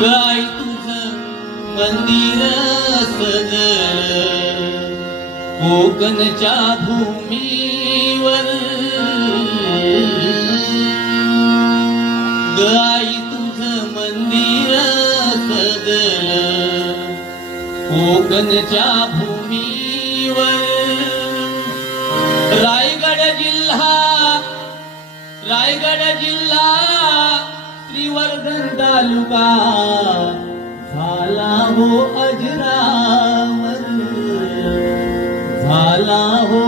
गाय तुझं मंदिर सजलं कोकणच्या भूमीवर गाय तुझं मंदिर सजलं कोकणच्या भूमीवर रायगड जिल्हा श्रीवर्धन तालुका झाला हो अजरामर झाला हो